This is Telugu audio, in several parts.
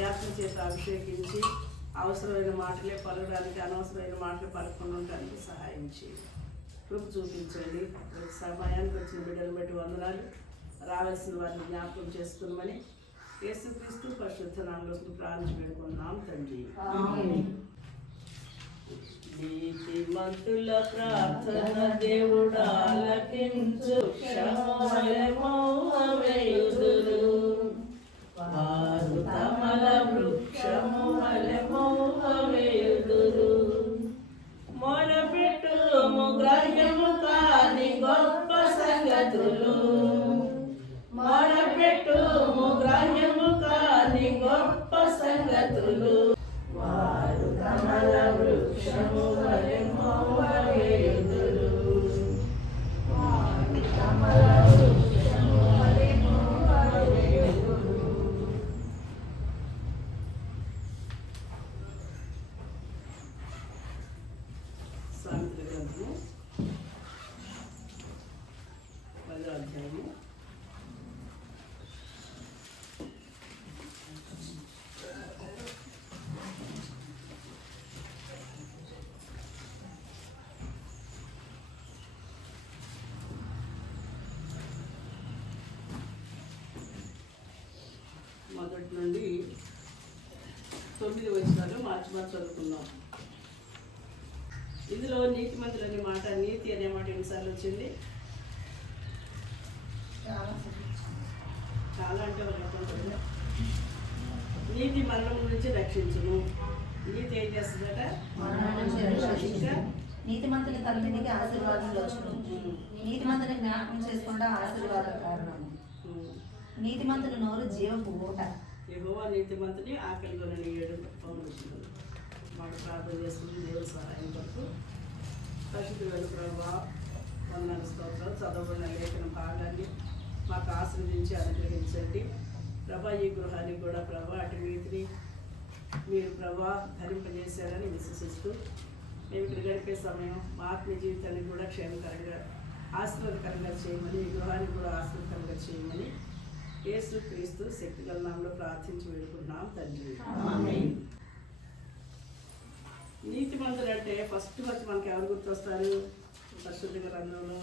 ఆత్మ చేత అభిషేకించి అవసరమైన మాటలే పలకడానికి అనవసరమైన మాటలు పలకుండా ఉండడానికి సహాయం చేయండి. కృప చూపించండి. సమయానికి వచ్చిన బిడ్డలు బట్టి వందనాలు. రావాల్సిన వారిని జ్ఞాపకం చేసుకున్నామని యేసుక్రీస్తు పరిశుద్ధ నామలకు ప్రార్థన పెట్టుకున్నాం తండ్రి. నీతిమంతుల ప్రార్థన దేవుడాలకించు వారు తమల వృక్షము వలెమోహవేయుదురు మొరపెట్టుము గ్రహ్యము కాని గొప్ప సంగతులు. మొరపెట్టుము గ్రహ్యము కాని గొప్ప సంగతులు. వారు కమల వృక్షము వలె నుండి తొమ్మిది వచనాలు మార్చి మార్చి చదువుకుందాం. ఇందులో నీతి మంత్రులు అనే మాట నీతి అనే మాట ఎన్నిసార్లు వచ్చింది? చాలా అంటే ఒక. నీతి మరణం నుంచి రక్షించును నీతి ఏం చేస్తుందట. ఇంకా నీతిమంతుని తల మీదకి ఆశీర్వాదం వచ్చును నీతిమంతుని జ్ఞాపకం చేసుకుంటా ఆశీర్వాదం కారణము. ఉమ్, నీతిమంతుని నోరు జీవపు ఊట. యెహోవా నీతిమంతుని ఆకలిలోని ఏడు పౌరుషులు. మాకు ప్రార్థన చేసుకుని దేవుడు సహాయం కొరకు. పరిశుద్ధుడు ప్రభా వందన స్తోత్రాలు. చదవబడిన లేఖన భాగాన్ని మాకు ఆశ్రదించి అనుగ్రహించండి. ప్రభా ఈ గృహాన్ని కూడా ప్రభా అటు వీటిని మీరు ప్రభా ధరింపజేశారని విశ్వసిస్తూ మేము ఇక్కడ గడిపే సమయం మా ఆత్మీయ జీవితానికి కూడా క్షేమకరంగా ఆశీర్వాదకరంగా చేయమని ఈ గృహాన్ని కూడా ఆశీర్వదకరంగా చేయమని యేసు క్రీస్తు శక్తిగల నామంలో ప్రార్థించి వేడుకుంటున్నాం తండ్రి. నీతి మంతులు అంటే ఫస్ట్ వచ్చి మనకి ఎవరు గుర్తొస్తారు? పరిశుద్ధ గ్రంథంలో.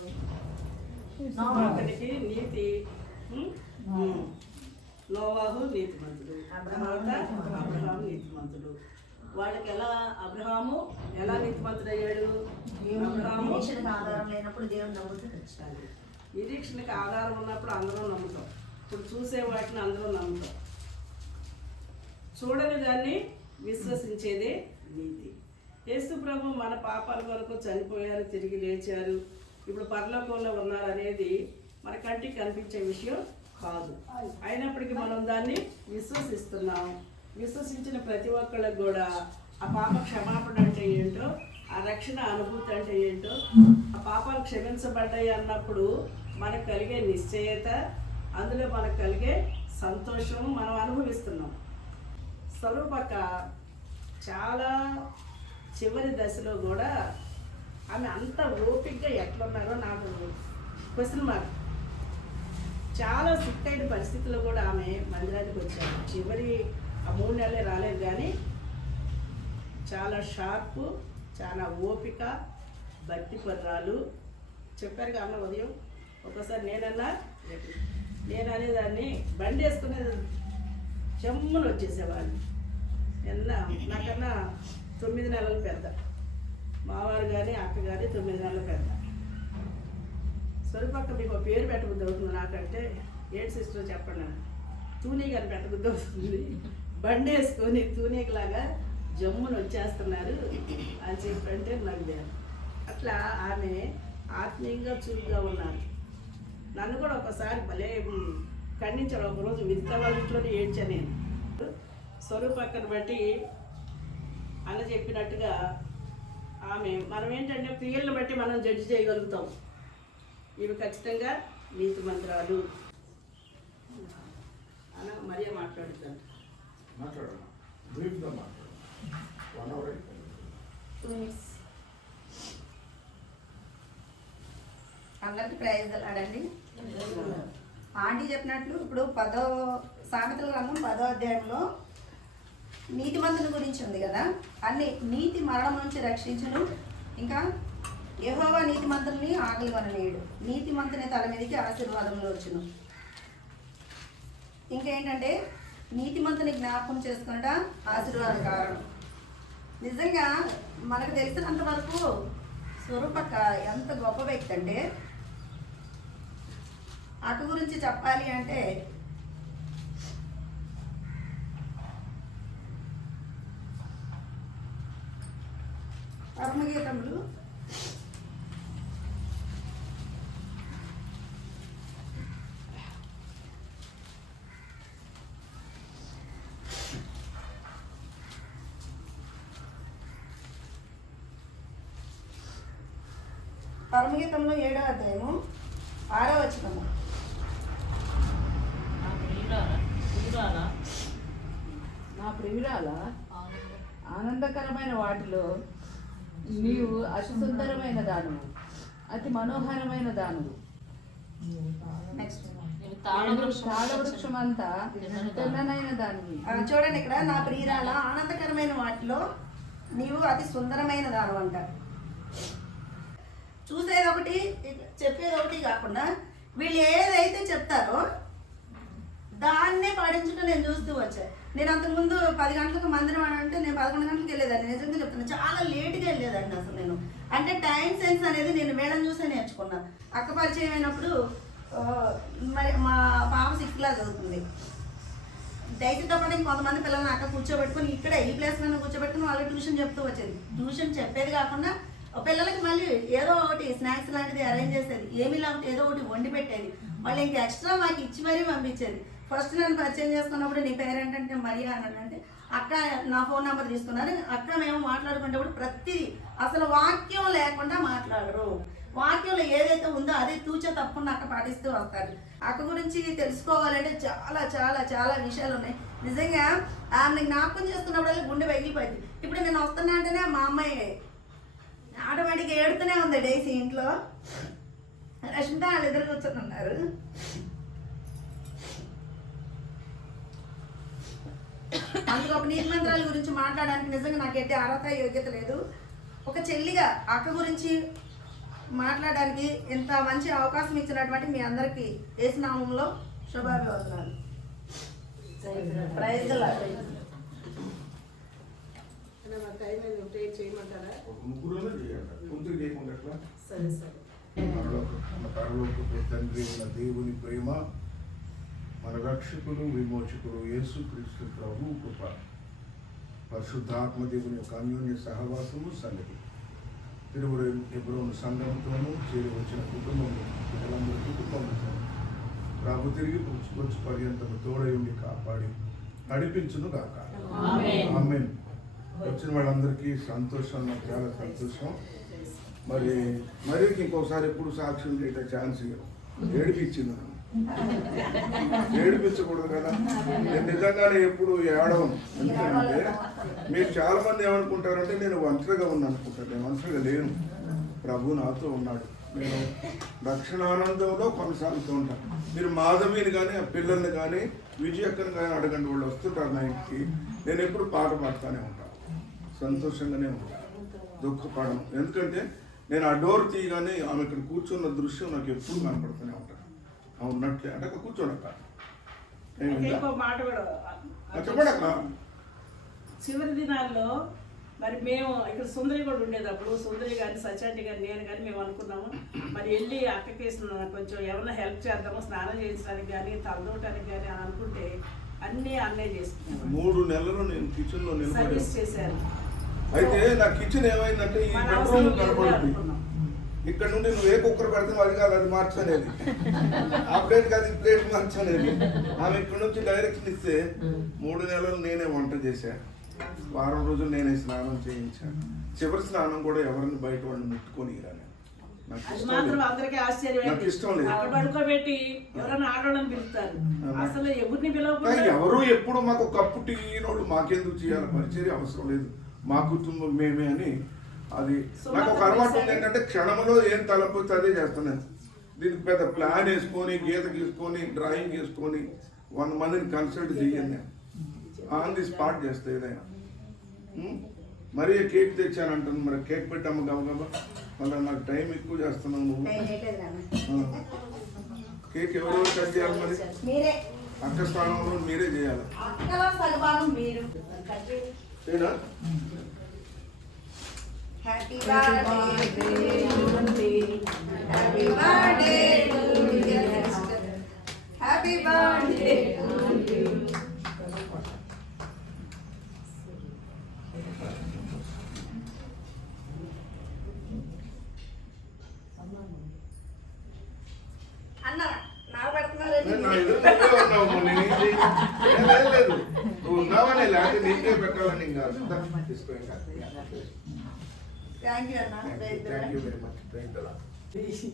అతనికి నీతి. నోవాహు నీతిమంతుడు. తర్వాత అబ్రహాము నీతిమంతుడు. వాళ్ళకి ఎలా అబ్రహాము? ఎలా నీతిమంతుడు అయ్యాడు అబ్రహాము నిరీక్షణకు ఆధారం లేనప్పుడు దేవుని నమ్ముతూ నిరీక్షణకి ఆధారం ఉన్నప్పుడు అందరం నమ్ముతాం. చూసే వాటిని అందరూ నమ్ముతాం చూడని దాన్ని విశ్వసించేదే నీతి. యేసు ప్రభు మన పాపాల కొరకు చనిపోయారు తిరిగి లేచారు. ఇప్పుడు పరలోకంలో ఉన్నారు అనేది మన కంటికి కనిపించే విషయం కాదు. అయినప్పటికీ మనం దాన్ని విశ్వసిస్తున్నాం విశ్వసించిన ప్రతి ఒక్కళ్ళకి కూడా ఆ పాప క్షమాపణ అంటే ఏంటో ఆ రక్షణ అనుభూతి అంటే ఏంటో ఆ పాపాలు క్షమించబడ్డాయి అన్నప్పుడు మనకు కలిగే నిశ్చయత అందులో మనకు కలిగే సంతోషం మనం అనుభవిస్తున్నాం. స్వరూపక చాలా చివరి దశలో కూడా ఆమె అంత ఓపిక్గా ఎట్లున్నారో నాకు క్వశ్చన్ మార్క్ చాలా సిట్ అయిన పరిస్థితుల్లో కూడా ఆమె మందిరానికి వచ్చారు. చివరి ఆ మూడు నెలలే రాలేదు కానీ చాలా షార్ప్ చాలా ఓపిక భక్తి పర్రాలు చెప్పారు కదా ఉదయం. ఒకసారి నేనన్నా నేను అనేదాన్ని బండి వేసుకునే చెమ్మను వచ్చేసేవాడిని ఎన్న నాకన్నా తొమ్మిది నెలలు పెద్ద. మావారు కానీ అక్క కానీ తొమ్మిది నెలలు పెద్ద. స్వరూపక్క మీకు పేరు పెట్టబుద్ధి అవుతుంది నాకంటే. ఏడు సిస్టర్ చెప్పండి తూనీ గారు పెట్టబుద్ధి అవుతుంది. బండి వేసుకొని తూనీకిలాగా జమ్మును వచ్చేస్తున్నారు. అని చెప్పంటే నవ్వాను అట్లా ఆమె ఆత్మీయంగా చురుగ్గా ఉన్నారు. నన్ను కూడా ఒకసారి భలే ఖండించాడు ఒకరోజు మిగతా వాళ్ళ ఇంట్లోనే ఏడ్చా నేను. స్వరూపక్కను బట్టి అన్న చెప్పినట్టుగా ఆమె మనం ఏంటంటే క్రియలను బట్టి మనం జడ్జి చేయగలుగుతాం. ఇవి ఖచ్చితంగా నీతి మంత్రాలు. అన్న మరియ మాట్లాడుతాను. మాట్లాడమ్మా. బ్రీఫ్గా మాట్లాడు. వన్ అవర్ అందరికి ప్రైజ్ అలాడండి ఆంటీ చెప్పినట్లు ఇప్పుడు పదో సామెతల గ్రంథం పదో అధ్యాయంలో నీతిమంతుని గురించి ఉంది కదా? అన్ని నీతి మరణం నుంచి రక్షించును. ఇంకా యెహోవా నీతిమంతుల్ని ఆకలి కొనలేడు నీతిమంతుని తల మీదకి ఆశీర్వాదంలో వచ్చును. ఇంకేంటంటే నీతిమంతుని జ్ఞాపకం చేసుకుంటా ఆశీర్వాదం కావడం. నిజంగా మనకు తెలిసినంత వరకు స్వరూపక్క ఎంత గొప్ప వ్యక్తి అంటే అటు గురించి చెప్పాలి అంటే పరమగీతములు పరమగీతంలో ఏడో అధ్యాయము ఆరో వచనము నా ప్రియురాల ప్రియురాల ప్రియురాల ఆనందకరమైన వాటిలో నీవు అతి సుందరమైన దానము అతి మనోహరమైన దానము. తాళవృక్షం అంతా తెల్లనైన దానివి. ఆ, చూడండి ఇక్కడ నా ప్రియురాల ఆనందకరమైన వాటిలో నీవు అతి సుందరమైన దానం అంట చూసేది ఒకటి చెప్పేది ఒకటి కాకుండా వీళ్ళు ఏదైతే చెప్తారో దాన్నే పాటించుకుంటూ నేను చూస్తూ వచ్చాను నేను అంతకుముందు పది గంటలకు మందిరం అని అంటే నేను పదకొండు గంటలకు వెళ్ళేదాన్ని. నిజంగా చెప్తాను చాలా లేట్గా వెళ్ళేదాన్ని అసలు నేను. అంటే టైం సెన్స్ అనేది నేను మేడం చూసే నేర్చుకున్నా. అక్క పరిచయం అయినప్పుడు మరి మా పాప సిక్స్త్ క్లాస్ చదువుతుంది. డైట్తో పాటు కొంతమంది పిల్లల్ని అక్కడ కూర్చోబెట్టుకుని ఇక్కడ ఈ ప్లేస్ కూర్చోబెట్టుకుని వాళ్ళకి ట్యూషన్ చెప్తూ వచ్చేది. ట్యూషన్ చెప్పేది కాకుండా పిల్లలకి మళ్ళీ ఏదో ఒకటి స్నాక్స్ లాంటిది అరేంజ్ చేసేది. ఏమీ లేకపోతే ఏదో ఒకటి వండి పెట్టేది. వాళ్ళు ఇంకా ఎక్స్ట్రా మాకు ఇచ్చి మరీ పంపించేది. ఫస్ట్ నన్ను పరిచయం చేసుకున్నప్పుడు నీ పేరేంటంటే మరియా అని అంటే అక్క నా ఫోన్ నెంబర్ తీసుకున్నారు. అక్క మేము మాట్లాడుకునేటప్పుడు ప్రతిదీ అసలు వాక్యం లేకుండా మాట్లాడరు. వాక్యంలో ఏదైతే ఉందో అదే తూచ తప్పకుండా అక్క పాటిస్తూ వస్తారు అక్క గురించి తెలుసుకోవాలంటే చాలా చాలా చాలా విషయాలు ఉన్నాయి. నిజంగా ఆమె జ్ఞాపకం చేసుకున్నప్పుడల్లా గుండె పగిలిపోయింది. ఇప్పుడు నేను వస్తున్నా అంటేనే మా అమ్మాయి ఆటోమేటిక్గా ఏడుతూనే ఉంది డైసీ ఇంట్లో. రష్మిత వాళ్ళిద్దరు కూర్చొని ఉన్నారు. అందుకు ఒక నీతి మంత్రాల గురించి మాట్లాడడానికి నిజంగా నాకు ఎట్టి అర్హత యోగ్యత లేదు. ఒక చెల్లిగా అక్క గురించి మాట్లాడడానికి ఇంత మంచి అవకాశం ఇచ్చినటువంటి మీ అందరికీ ఏసునామంలో శుభాభివందనాలు. సరే సరే. పరలోక- మన పరలోకపు తండ్రి ఉన్న దేవుని ప్రేమ మన రక్షకులు విమోచకులు యేసుక్రీస్తు ప్రభు కృప. పరిశుద్ధాత్మ దేవుని యొక్క అన్యోన్య సహవాసము సన్నిధి తిరువురు ఎబ్రోను సంఘంతోనూ చేరి వచ్చిన కుటుంబం పిల్లలందరికీ కుటుంబంతో ప్రభు తిరిగి వచ్చి పర్యంతము తోడై ఉండి కాపాడి నడిపించును గాక. ఆమేన్. వచ్చిన వాళ్ళందరికీ సంతోషం నాకు చాలా సంతోషం. మరి మరి ఇంకోసారి ఎప్పుడు సాక్ష్యం చేయటం ఛాన్స్ ఏడిపించింది. ఏడిపించకూడదు కదా? నేను నిజంగానే ఎప్పుడు ఏడవను. ఎందుకంటే మీరు చాలా మంది ఏమనుకుంటారంటే నేను ఒంటరిగా ఉన్నాను అనుకుంటాను నేను ఒంటరిగా లేను. ప్రభు నాతో ఉన్నాడు. నేను రక్షణానందంలో కొనసాగుతూ ఉంటాను. మీరు మాధవిని కానీ ఆ పిల్లల్ని కానీ విజయక్కని కానీ అడగండి. వాళ్ళు వస్తుంటారు నా ఇంటికి. నేను ఎప్పుడు పాట పాడుతూనే ఉంటాను. సంతోషంగానే ఉంటాను. దుఃఖపడను. ఎందుకంటే నేను ఆ డోర్ తీయగానే ఆమె ఇక్కడ కూర్చున్న దృశ్యం నాకు ఎప్పుడు కనపడుతూనే ఉంటాను ఉన్నట్లే అంటే అయితే ఇంకో మాట కూడా చెప్పడక్క. చివరి దినాల్లో మరి మేము ఇక్కడ సుందరి కూడా ఉండేటప్పుడు సుందరి కానీ సచాంటి కానీ నేను కానీ మేము అనుకున్నాము మరి వెళ్ళి అక్కకి కొంచెం ఏమైనా హెల్ప్ చేద్దాము స్నానం చేయించడానికి కానీ తలదూటానికి కానీ అని అనుకుంటే అన్నీ అన్నయ్య చేసుకున్నాము. మూడు నెలలు నేను కిచెన్లో నిలబడి సర్వీస్ చేశారు. అయితే నా కిచెన్ ఏమైందంటే ఈ బెడ్రూమ్ కనపడుతుంది ఇక్కడ నుండి నువ్వు ఏ కుక్కర్ పెడితే అది కాదు అది మార్చనేది. ఆ ప్లేట్ కాదు ఈ ప్లేట్ మార్చనేది. ఆమె ఇక్కడ నుంచి డైరెక్షన్ ఇస్తే మూడు నెలలు నేనే వంట చేశా. వారం రోజులు నేనే స్నానం చేయించాను చివరి స్నానం కూడా ఎవరిని బయట వాళ్ళని ముట్టుకొని ఇరా నేను నాకు ఇష్టం లేదు. పడుకోబెట్టి ఎవరైనా ఆడవాళ్ళని పిలుస్తారు? అసలు ఎవరిని పిలవకుండా ఎవరు ఎప్పుడు మాకు కప్పు టీనోళ్ళు మాకెందుకు చేయాలి? పరిచర్య అవసరం లేదు. మా కుటుంబం మేమే అని అది నాకు ఒక అలవాటు ఉంది ఏంటంటే క్షణంలో ఏం తలపోతే అదే చేస్తాను దీనికి పెద్ద ప్లాన్ వేసుకొని గీత గీసుకొని డ్రాయింగ్ వేసుకొని వంద మందిని కన్సల్ట్ నేను. ఆన్ ది స్పాట్ చేస్తే ఏదైనా? మరీ కేక్ తెచ్చానంటాను మరి కేక్ పెట్టాము గబగబా మళ్ళీ నాకు టైం ఎక్కువ చేస్తున్నావు నువ్వు. కేక్ ఎవరెవరు కట్ చేయాలి మరి? మీరే. అక్క స్థానంలో మీరే చేయాలి. Happy birthday happy birthday happy birthday అన్న పెడుతున్నారండి నా ఎదురు నువ్వే ఉన్నావని లేకపోతే నీకే పెట్టాలని ఇంకా తీసుకో ఇంకా. థ్యాంక్ యూ అన్న. Thank you very much thank you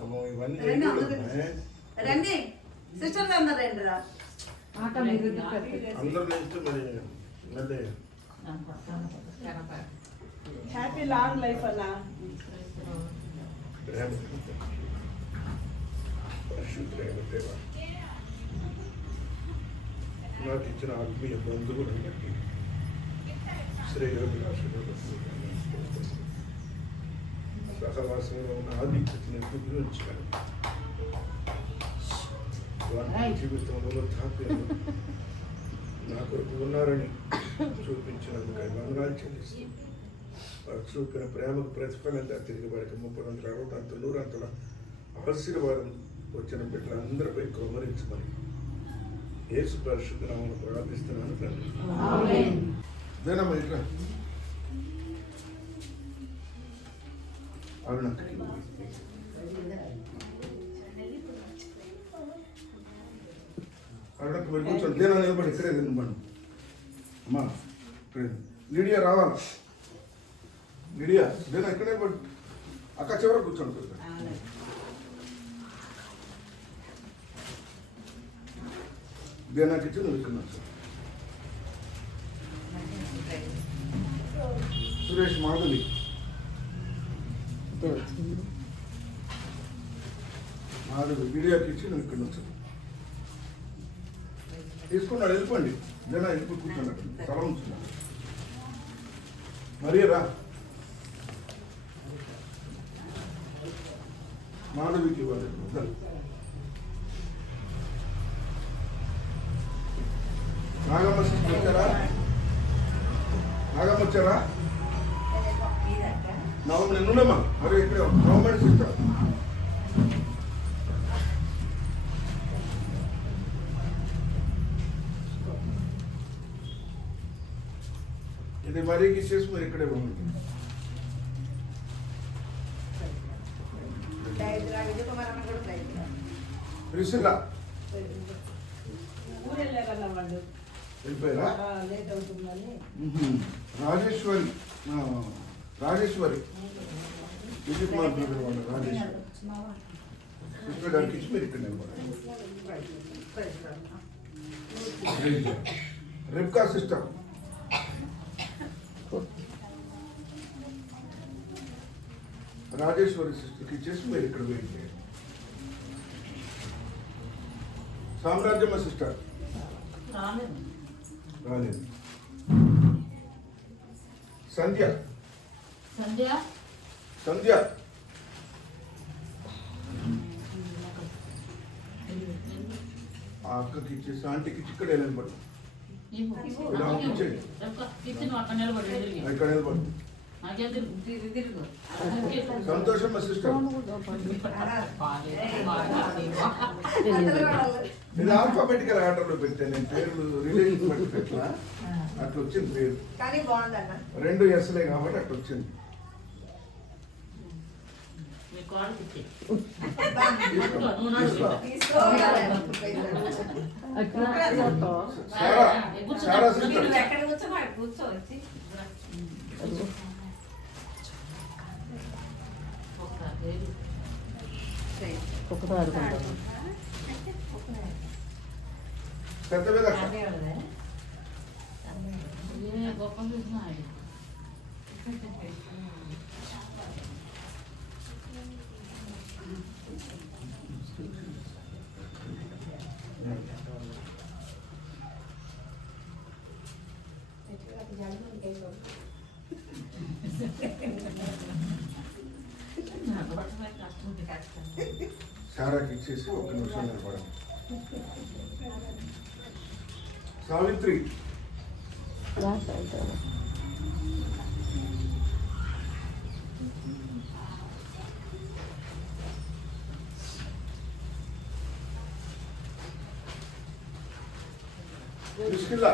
అమ్మో ఇవన్నీ రండి, అందరూ. అమ్మా? రండి. రా. ఆట మీరు పెట్టండి. అందరూ నెక్స్ట్ మరి మళ్ళీ హ్యాపీ లాంగ్ లైఫ్ అన్న. నాకు ఇచ్చిన ఆత్మీయ బంధువులను బట్టి శ్రేయోభిలాషులు. సహవాసంలో ఉన్న ఆధిక్యతను గురించాను వారి జీవితంలో నా కొరకు ఉన్నారని చూపించినందుకు వందనాలు చెల్లిస్తూ వారు చూపిన ప్రేమకు ప్రతిఫలంగా తిరిగి వారికి ముప్పై వందల అరవై అంత నూరంతల ఆశీర్వాదం వచ్చిన బిడ్డలందరిపై కుమరించమని యేసు పరిశుద్ధ నామను ప్రార్థిస్తున్నాను తండ్రి. ఇట్లా అరుణక్కకి అరుణక్క మీరు కూర్చోండి. దేనా నిలబడి ఇక్కడే తినబడి అమ్మా ఇక్కడ. లీడియా రావాలి. లీడియా దేనా ఇక్కడే పడి అక్క చివర కూర్చోండి కొద్దిగా. దేనాకి ఇచ్చి నువ్వు ఇక్కడ సురేష్ మాధవి మాధవి వీడియోకి ఇచ్చి నువ్వు ఇక్కడ వచ్చాను తీసుకున్నాడు వెళ్ళిపోండి. జన వెళ్ళిపోయి కూర్చున్నాడు తల ఉంచున్నాడు మరీ రా. మాధవికి ఇవ్వాలి. నాగమ్మ వచ్చారా? నాగమ్మ వచ్చారా? ఇచ్చేసి మీరు ఇక్కడే పంపించండి విజయ్ కుమార్ అన్న కూడా ప్రయత్నం ప్రిసిల్లా ఊరు వెళ్ళారన్న వాళ్ళు వెళ్ళిపోయారా? ఆ, లేట్ అవుతుందని. మ్మ్. రాజేశ్వరి. రాజేశ్వరి. విజయ్ కుమార్ బ్రదర్ వాళ్ళు రాజేశ్వరి సిస్టర్ గారికి ఇచ్చి మీరు ఇక్కడ నిలబడండి రిబ్కా సిస్టర్ రాజేశ్వరి సిస్టర్కి ఇచ్చేసి మీరు ఇక్కడ వెయిట్ చేయండి సామ్రాజ్యమ్మ సిస్టర్ రాలేదు రాలేదు సంధ్య సంధ్య సంధ్య ఆ అక్కకి ఇచ్చేసి ఆంటీకి ఇక్కడ నిలబడి ఎదురుగా. ఇక్కడ నిలబడి. తిరుగు. సంతోషమ్మ సిస్టర్. ఆల్ఫాబెటికల్ ఆర్డర్లో పెట్టాను నేను పేర్లు రిలేషన్ బట్టి పెట్టినా అట్లా వచ్చింది పేరు. కానీ బాగుందన్న. రెండు ఎస్లే కాబట్టి అట్లా వచ్చింది మీ కాళ్ళకి ఇచ్చేయి. తీసుకో, నువ్వు నడు. తీసుకో. తీసుకోగలను సారా సారా సిస్టర్ ఎక్కడ కూర్చో అక్కడ కూర్చోవచ్చు ఒకసారి లేదు. పెద్ద మీద ఏ గొప్ప చూసినా ఆయన. చారాకి ఇచ్చేసి ఒక్క నిమిషం నిలబడండి సావిత్రి బిస్మిల్లా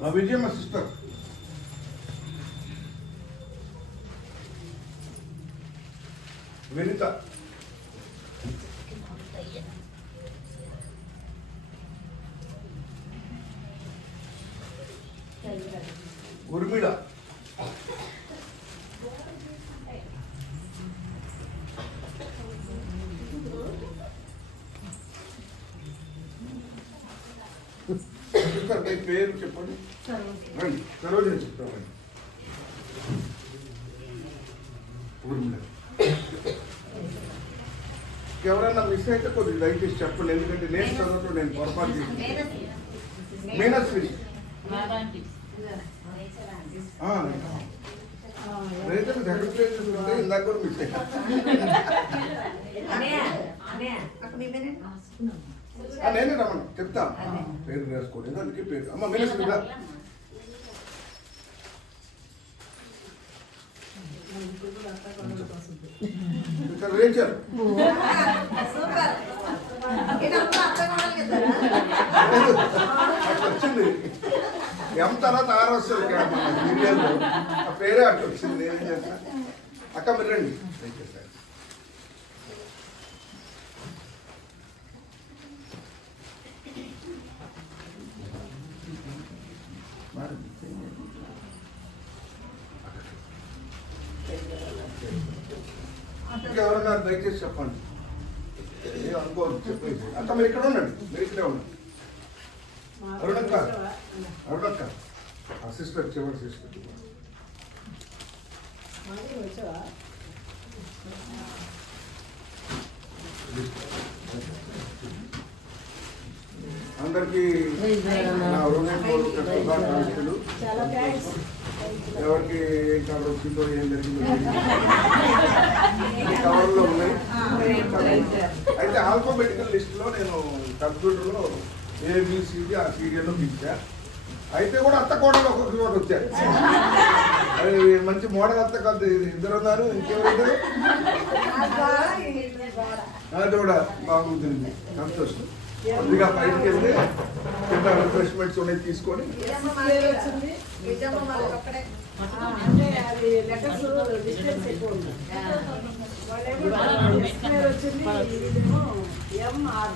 ఆ విజయమ్మ సిస్టర్ వినిత. ఉర్మిళ మీ పేరు చెప్పండి. రండి సరోజని చెప్తామండి. ఎవరైనా మిస్ అయితే కొద్దిగా దయచేసి చెప్పండి. ఎందుకంటే నేను చదవటం నేను పొరపాటు చేసి ఆ, రైతులు ఉంటే ఇందాక కూడా మిస్ అయ్యా అన్నయ్య అన్నయ్య అక్కడ మీ పేరేంటి? ఆ, నేనే రమ్మను. చెప్తా. పేరు రాసుకోలేదు అందుకే పేరు. అమ్మ మీనశ్రీ రేంజర్. వచ్చింది. ఎం తర్వాత ఆరు వస్తుంది ఆ పేరే అట్లా వచ్చింది ఏం చేస్తా అక్క మీరు రండి. ఇంకెవరన్నా దయచేసి చెప్పండి. ఏం అనుకోవద్దు చెప్పేసి. అక్క మీరు ఇక్కడ ఉండండి. మీరు ఇక్కడే ఉండండి. అరుణక్క. అరుణక్క. ఆ సిస్టర్ చివరి సిస్టర్ అందరికీ నా శుభాకాంక్షలు. చాలా థ్యాంక్స్ ఎవరికి ఏం కవర్ వచ్చిందో ఏం జరిగిందో కవర్లో ఉన్నాయి. అయితే ఆల్ఫాబెటికల్ లిస్ట్లో నేను కంప్యూటర్లో ఏబిసిడి ఆ సీరియల్లో పిచ్చా అయితే కూడా అత్త కోడలు ఒక్కొక్క చోట వచ్చారు. అది మంచి మోడల్ అత్త కాదు ఇది ఇద్దరు ఉన్నారు ఇంకెవరు అది కూడా బాగుంటుంది సంతోషం. కొద్దిగా బయటికి వెళ్తే చిన్న రిఫ్రెష్మెంట్స్ ఉన్నాయి తీసుకొని వచ్చింది. అంటే అది లెటర్స్ డిస్టెన్స్ ఎక్కువ ఉంది వాళ్ళేమో ఎస్ వచ్చింది ఇదేమో ఎంఆర్